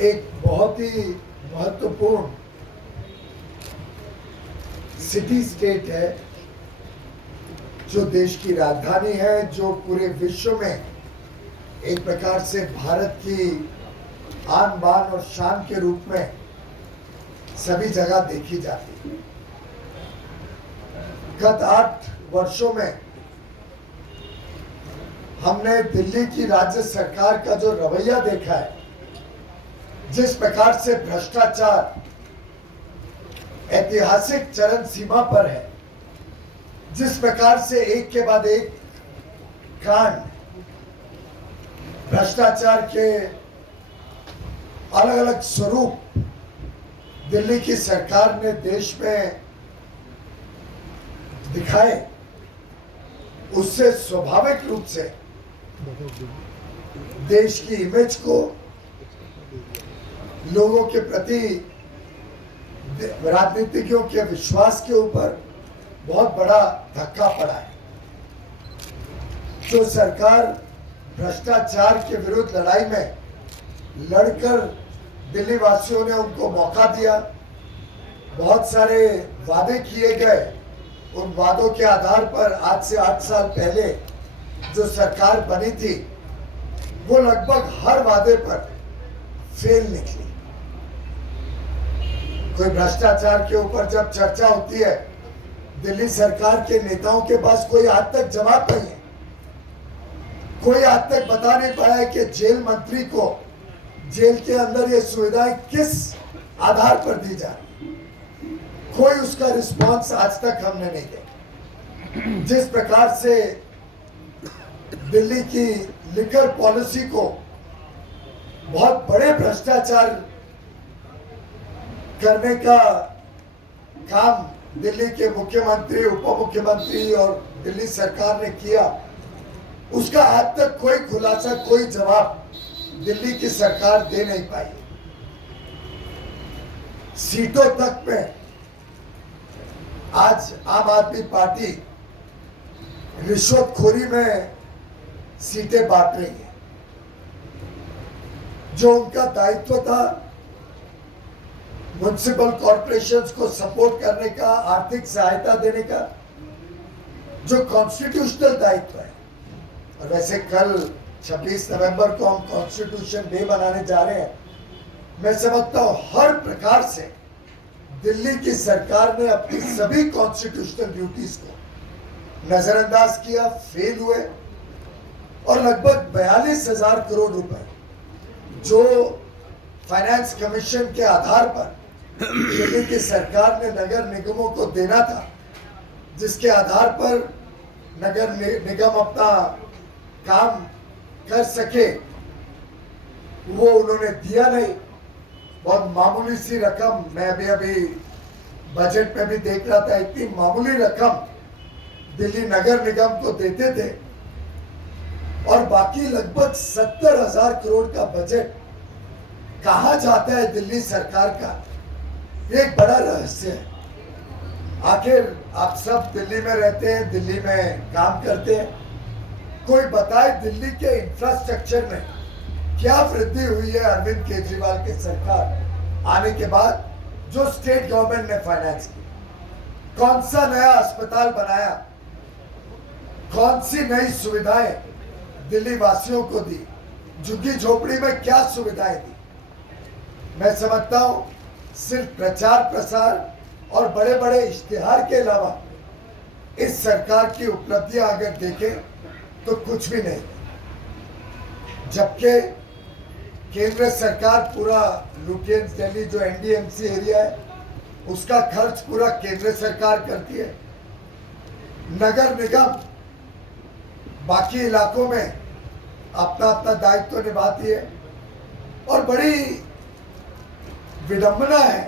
एक बहुत ही महत्वपूर्ण सिटी स्टेट है जो देश की राजधानी है, जो पूरे विश्व में एक प्रकार से भारत की आन बान और शान के रूप में सभी जगह देखी जाती है। गत 8 वर्षों में हमने दिल्ली की राज्य सरकार का जो रवैया देखा है, जिस प्रकार से भ्रष्टाचार ऐतिहासिक चरम सीमा पर है, जिस प्रकार से एक के बाद एक कांड भ्रष्टाचार के अलग अलग स्वरूप दिल्ली की सरकार ने देश में दिखाए, उससे स्वाभाविक रूप से देश की इमेज को, लोगों के प्रति राजनीतिज्ञों के विश्वास के ऊपर बहुत बड़ा धक्का पड़ा है। जो सरकार भ्रष्टाचार के विरुद्ध लड़ाई में लड़कर दिल्ली वासियों ने उनको मौका दिया, बहुत सारे वादे किए गए, उन वादों के आधार पर आज से 8 साल पहले जो सरकार बनी थी, वो लगभग हर वादे पर फेल निकली। कोई भ्रष्टाचार के ऊपर जब चर्चा होती है, दिल्ली सरकार के नेताओं के पास कोई आज तक जवाब नहीं है। कोई आज तक बता नहीं पाया है कि जेल मंत्री को जेल के अंदर ये सुविधाएं किस आधार पर दी जा रही, कोई उसका रिस्पांस आज तक हमने नहीं देखा। जिस प्रकार से दिल्ली की लिकर पॉलिसी को बहुत बड़े भ्रष्टाचार करने का काम दिल्ली के मुख्यमंत्री, उप मुख्यमंत्री और दिल्ली सरकार ने किया, उसका आज तक कोई खुलासा, कोई जवाब दिल्ली की सरकार दे नहीं पाई। सीटों तक में आज आम आदमी पार्टी रिश्वतखोरी में सीटें बांट रही है। जो उनका दायित्व था म्युनिसिपल कॉर्पोरेशंस को सपोर्ट करने का, आर्थिक सहायता देने का, जो कॉन्स्टिट्यूशनल दायित्व है, और वैसे कल 26 नवंबर को हम कॉन्स्टिट्यूशन डे मनाने जा रहे हैं, मैं समझता हूं हर प्रकार से दिल्ली की सरकार ने अपनी सभी कॉन्स्टिट्यूशनल ड्यूटीज को नजरअंदाज किया, फेल हुए, और लगभग 42,000 करोड़ रुपए जो फाइनेंस कमीशन के आधार पर दिल्ली की सरकार ने नगर निगमों को देना था, जिसके आधार पर नगर निगम अपना काम कर सके, वो उन्होंने दिया नहीं। बहुत मामूली सी रकम, मैं अभी बजट में भी देख रहा था, इतनी मामूली रकम दिल्ली नगर निगम को देते थे, और बाकी लगभग 70,000 करोड़ का बजट कहाँ जाता है दिल्ली सरकार का, एक बड़ा रहस्य है। आखिर आप सब दिल्ली में रहते हैं, दिल्ली में काम करते हैं, कोई बताए दिल्ली के इंफ्रास्ट्रक्चर में क्या वृद्धि हुई है अरविंद केजरीवाल की सरकार आने के बाद, जो स्टेट गवर्नमेंट ने फाइनेंस की। कौन सा नया अस्पताल बनाया, कौन सी नई सुविधाएं दिल्ली वासियों को दी, झुग्गी झोपड़ी में क्या सुविधाएं दी। मैं समझता हूं सिर्फ प्रचार प्रसार और बड़े बड़े इश्तिहार के अलावा इस सरकार की उपलब्धियां अगर देखें तो कुछ भी नहीं। जबकि केंद्र सरकार पूरा लुटियंस दिल्ली जो एनडीएमसी एरिया है, उसका खर्च पूरा केंद्र सरकार करती है। नगर निगम बाकी इलाकों में अपना अपना दायित्व निभाती है, और बड़ी विडंबना है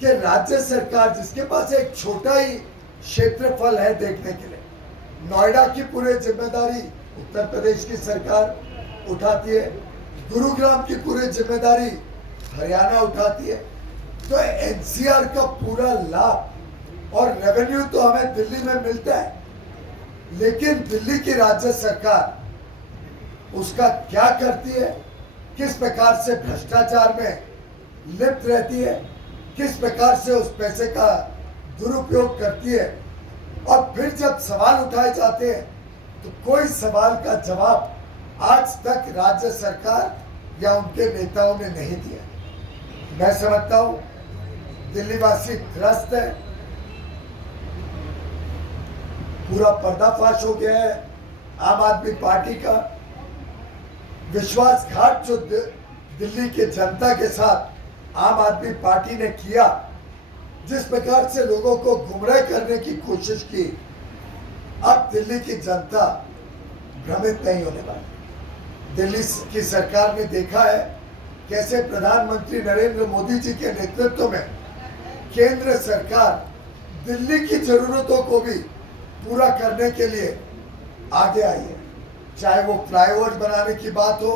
कि राज्य सरकार, जिसके पास एक छोटा ही क्षेत्रफल है देखने के लिए, नोएडा की पूरी जिम्मेदारी उत्तर प्रदेश की सरकार उठाती है, गुरुग्राम की पूरी जिम्मेदारी हरियाणा उठाती है। तो एनसीआर का पूरा लाभ और रेवेन्यू तो हमें दिल्ली में मिलता है, लेकिन दिल्ली की राज्य सरकार उसका क्या करती है, किस प्रकार से भ्रष्टाचार में लिप्त रहती है, किस प्रकार से उस पैसे का दुरुपयोग करती है, और फिर जब सवाल उठाए जाते हैं तो कोई सवाल का जवाब आज तक राज्य सरकार या उनके नेताओं ने नहीं दिया। मैं समझता हूं दिल्ली वासी त्रस्त है, पूरा पर्दाफाश हो गया है आम आदमी पार्टी का। विश्वासघात जो दिल्ली के जनता के साथ आम आदमी पार्टी ने किया, जिस प्रकार से लोगों को गुमराह करने की कोशिश की, अब दिल्ली की जनता भ्रमित नहीं होने वाली। दिल्ली की सरकार ने देखा है कैसे प्रधानमंत्री नरेंद्र मोदी जी के नेतृत्व में केंद्र सरकार दिल्ली की जरूरतों को भी पूरा करने के लिए आगे आई है। चाहे वो फ्लाईओवर बनाने की बात हो,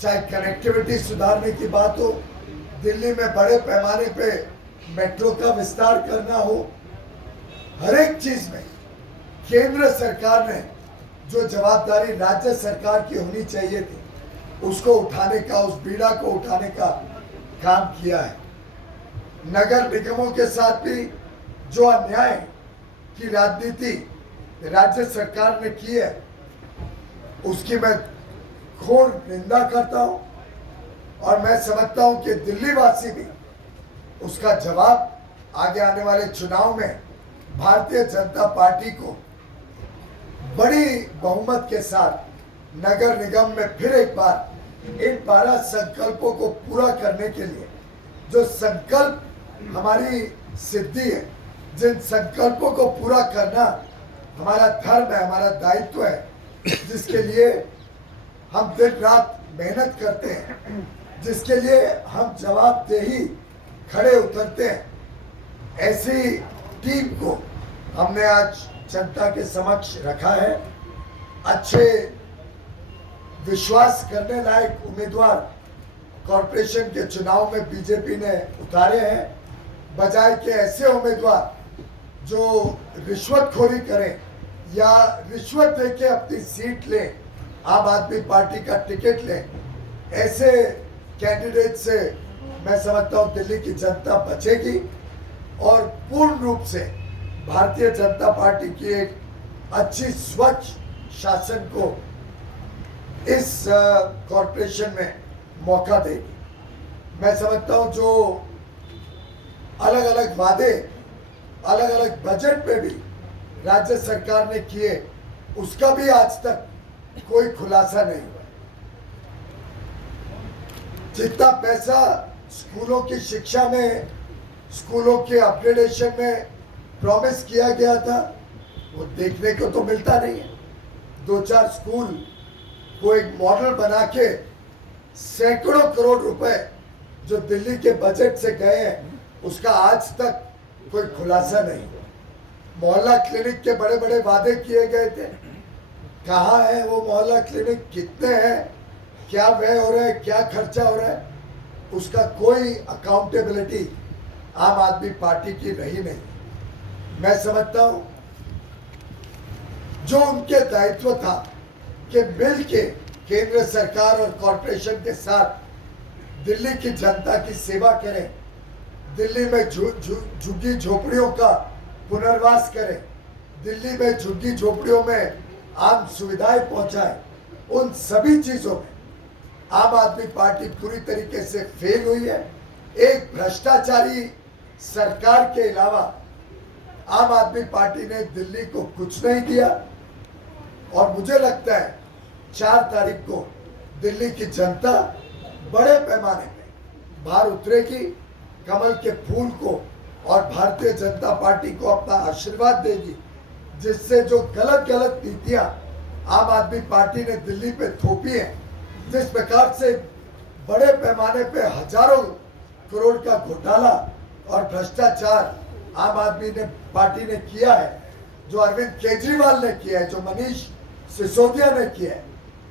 चाहे कनेक्टिविटी सुधारने की बात हो, दिल्ली में बड़े पैमाने पे मेट्रो का विस्तार करना हो, हर एक चीज में केंद्र सरकार ने जो जवाबदारी राज्य सरकार की होनी चाहिए थी उसको उठाने का, उस बीड़ा को उठाने का काम किया है। नगर निगमों के साथ भी जो अन्याय की राजनीति राज्य सरकार ने की है उसकी मैं घोर निंदा करता हूं, और मैं समझता हूं कि दिल्ली वासी भी उसका जवाब आगे आने वाले चुनाव में भारतीय जनता पार्टी को बड़ी बहुमत के साथ नगर निगम में फिर एक बार इन 12 संकल्पों को पूरा करने के लिए, जो संकल्प हमारी सिद्धि है, जिन संकल्पों को पूरा करना हमारा धर्म है, हमारा दायित्व है, जिसके लिए हम दिन रात मेहनत करते हैं, जिसके लिए हम जवाबदेही खड़े उतरते हैं, ऐसी टीम को हमने आज जनता के समक्ष रखा है। अच्छे विश्वास करने लायक उम्मीदवार कॉरपोरेशन के चुनाव में बीजेपी ने उतारे हैं, बजाय के ऐसे उम्मीदवार जो रिश्वतखोरी करें या रिश्वत देके अपनी सीट लें, आम आदमी पार्टी का टिकट लें, ऐसे कैंडिडेट से मैं समझता हूं दिल्ली की जनता बचेगी और पूर्ण रूप से भारतीय जनता पार्टी की एक अच्छी स्वच्छ शासन को इस कॉरपोरेशन में मौका देगी। मैं समझता हूं जो अलग अलग वादे अलग अलग बजट में भी राज्य सरकार ने किए, उसका भी आज तक कोई खुलासा नहीं हुआ। जितना पैसा स्कूलों की शिक्षा में, स्कूलों के अपग्रेडेशन में प्रॉमिस किया गया था, वो देखने को तो मिलता नहीं है। 2-4 स्कूल को एक मॉडल बना के सैकड़ों करोड़ रुपए जो दिल्ली के बजट से गए हैं, उसका आज तक कोई खुलासा नहीं हुआ। मोहल्ला क्लिनिक के बड़े बड़े वादे किए गए थे, कहाँ है वो मोहल्ला क्लिनिक, कितने हैं, क्या व्यय हो रहा है, क्या खर्चा हो रहा है, उसका कोई अकाउंटेबिलिटी आम आदमी पार्टी की रही नहीं। मैं समझता हूं जो उनके दायित्व था कि मिल के केंद्र सरकार और कॉरपोरेशन के साथ दिल्ली की जनता की सेवा करें, दिल्ली में झुग्गी झोपड़ियों का पुनर्वास करें, दिल्ली में झुग्गी झोपड़ियों में आम सुविधाएं पहुंचाएं, उन सभी चीजों में आम आदमी पार्टी पूरी तरीके से फेल हुई है। एक भ्रष्टाचारी सरकार के अलावा आम आदमी पार्टी ने दिल्ली को कुछ नहीं दिया, और मुझे लगता है 4 तारीख को दिल्ली की जनता बड़े पैमाने पे बाहर उतरेगी, कमल के फूल को और भारतीय जनता पार्टी को अपना आशीर्वाद देगी, जिससे जो गलत गलत नीतियां आम आदमी पार्टी ने दिल्ली पे थोपी है, जिस प्रकार से बड़े पैमाने पे हजारों करोड़ का घोटाला और भ्रष्टाचार आम आदमी ने पार्टी ने किया है, जो अरविंद केजरीवाल ने किया है, जो मनीष सिसोदिया ने किया है,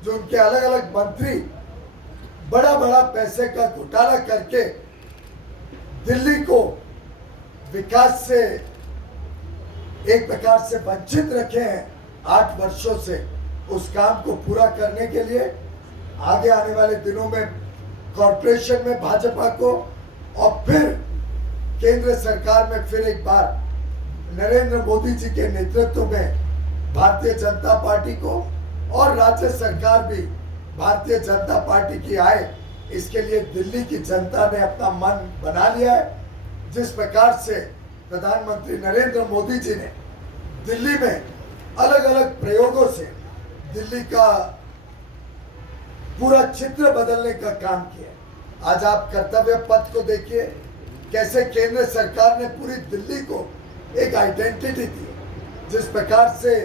जो उनके अलग अलग मंत्री बड़ा बड़ा पैसे का घोटाला करके दिल्ली को विकास से एक प्रकार से वंचित रखे हैं 8 वर्षों से, उस काम को पूरा करने के लिए आगे आने वाले दिनों में कॉरपोरेशन में भाजपा को और फिर केंद्र सरकार में फिर एक बार नरेंद्र मोदी जी के नेतृत्व में भारतीय जनता पार्टी को और राज्य सरकार भी भारतीय जनता पार्टी की आए, इसके लिए दिल्ली की जनता ने अपना मन बना लिया है। जिस प्रकार से प्रधानमंत्री नरेंद्र मोदी जी ने दिल्ली में अलग अलग प्रयोगों से दिल्ली का पूरा चित्र बदलने का काम किया। आज आप कर्तव्य पथ को देखिए, कैसे केंद्र सरकार ने पूरी दिल्ली को एक आइडेंटिटी दी। जिस प्रकार से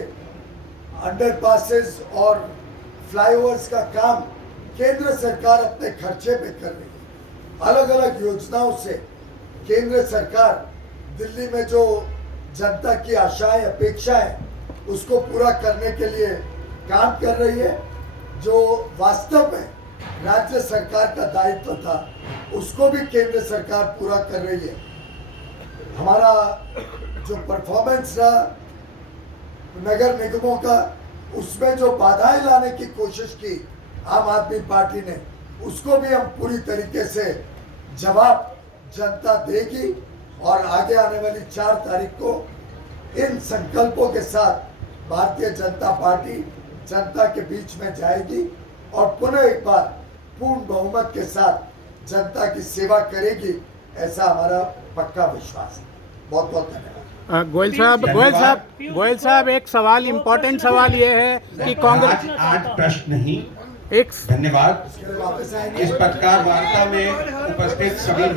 अंडरपासेस और फ्लाईओवर्स का काम केंद्र सरकार अपने खर्चे पे कर रही है। अलग अलग योजनाओं से केंद्र सरकार दिल्ली में जो जनता की आशाएं अपेक्षाएं उसको पूरा करने के लिए काम कर रही है। जो वास्तव में राज्य सरकार का दायित्व था उसको भी केंद्र सरकार पूरा कर रही है। हमारा जो परफॉर्मेंस रहा नगर निगमों का, उसमें जो बाधाएं लाने की कोशिश की आम आदमी पार्टी ने, उसको भी हम पूरी तरीके से जवाब जनता देगी और आगे आने वाली 4 तारीख को इन संकल्पों के साथ भारतीय जनता पार्टी जनता के बीच में जाएगी और पुनः एक बार पूर्ण बहुमत के साथ जनता की सेवा करेगी, ऐसा हमारा पक्का विश्वास है। बहुत बहुत धन्यवाद। गोयल साहब एक सवाल, इम्पोर्टेंट सवाल ये है कि कांग्रेस आज प्रश्न नहीं एक धन्यवाद। वापस आएंगे इस पत्रकार वार्ता में उपस्थित सभी